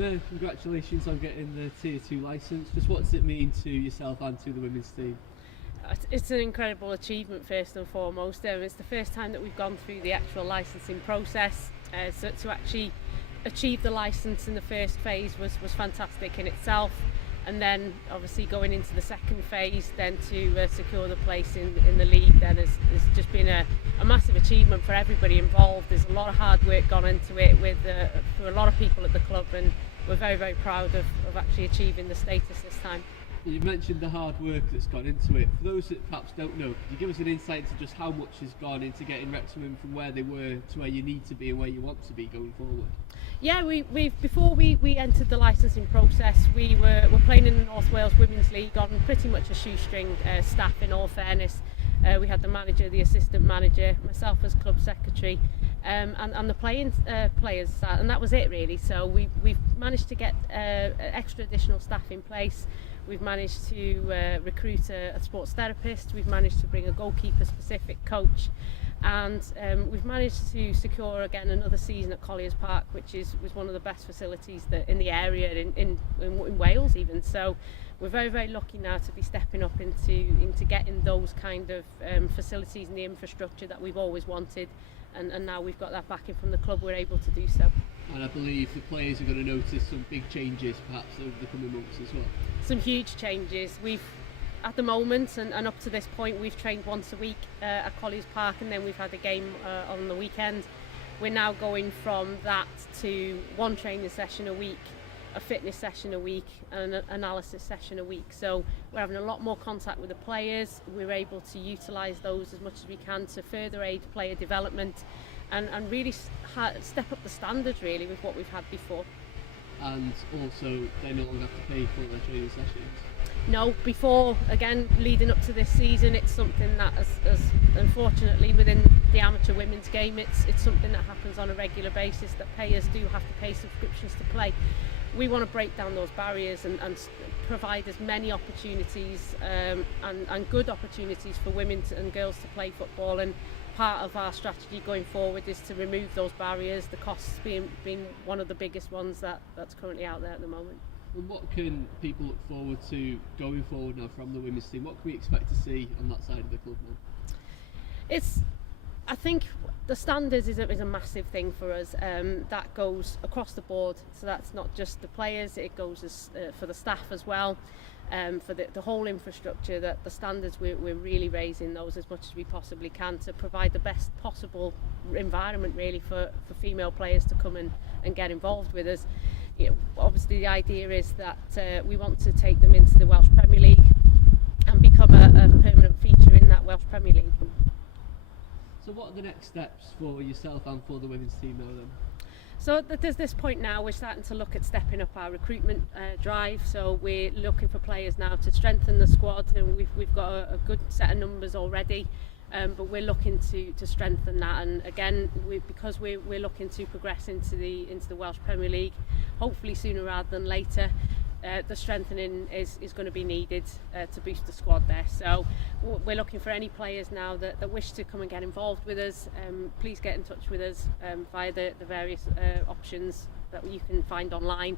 Gemma, congratulations on getting the Tier 2 licence. Just what does it mean to yourself and to the women's team? It's an incredible achievement first and foremost. It's the first time that we've gone through the actual licensing process, so to actually achieve the licence in the first phase was fantastic in itself, and then obviously going into the second phase then to secure the place in the league then has just been a massive achievement for everybody involved. There's a lot of hard work gone into it for a lot of people at the club, and we're very, very proud of actually achieving the status this time. You mentioned the hard work that's gone into it. For those that perhaps don't know, could you give us an insight into just how much has gone into getting Wrexham from where they were to where you need to be and where you want to be going forward? Yeah, before we entered the licensing process, we were playing in the North Wales Women's League on pretty much a shoestring staff, in all fairness. We had the manager, the assistant manager, myself as club secretary, and the players, and that was it really. So we've managed to get extra additional staff in place. We've managed to recruit a sports therapist. We've managed to bring a goalkeeper specific coach, and we've managed to secure again another season at Colliers Park, which was one of the best facilities in the area in Wales even. So we're very, very lucky now to be stepping up into getting those kind of facilities and the infrastructure that we've always wanted, and now we've got that backing from the club, we're able to do so. And I believe the players are going to notice some big changes perhaps over the coming months as well. Some huge changes. We've, at the moment and up to this point, we've trained once a week at Colliers Park, and then we've had a game on the weekend. We're now going from that to one training session a week, a fitness session a week, and an analysis session a week. So we're having a lot more contact with the players. We're able to utilise those as much as we can to further aid player development and really step up the standards really with what we've had before. And also they no longer have to pay for their training sessions? No, before, again, leading up to this season, it's something that as unfortunately within the amateur women's game, it's something that happens on a regular basis, that players do have to pay subscriptions to play. We want to break down those barriers and provide as many opportunities and good opportunities for women and girls to play football, and part of our strategy going forward is to remove those barriers, the costs being one of the biggest ones that's currently out there at the moment. And what can people look forward to going forward now from the women's team? What can we expect to see on that side of the club now? I think the standards is a massive thing for us. That goes across the board, so that's not just the players, it goes for the staff as well, for the whole infrastructure. That the standards, we're really raising those as much as we possibly can to provide the best possible environment really for female players to come and get involved with us. Obviously the idea is that we want to take them into the Welsh Premier League and become a permanent feature in that Welsh Premier League. So what are the next steps for yourself and for the women's team now then? So at this point now, we're starting to look at stepping up our recruitment drive. So we're looking for players now to strengthen the squad, and we've got a good set of numbers already, but we're looking to strengthen that. And again, because we're looking to progress into the Welsh Premier League, hopefully sooner rather than later. The strengthening is going to be needed to boost the squad there. So we're looking for any players now that wish to come and get involved with us. Please get in touch with us via the various options that you can find online.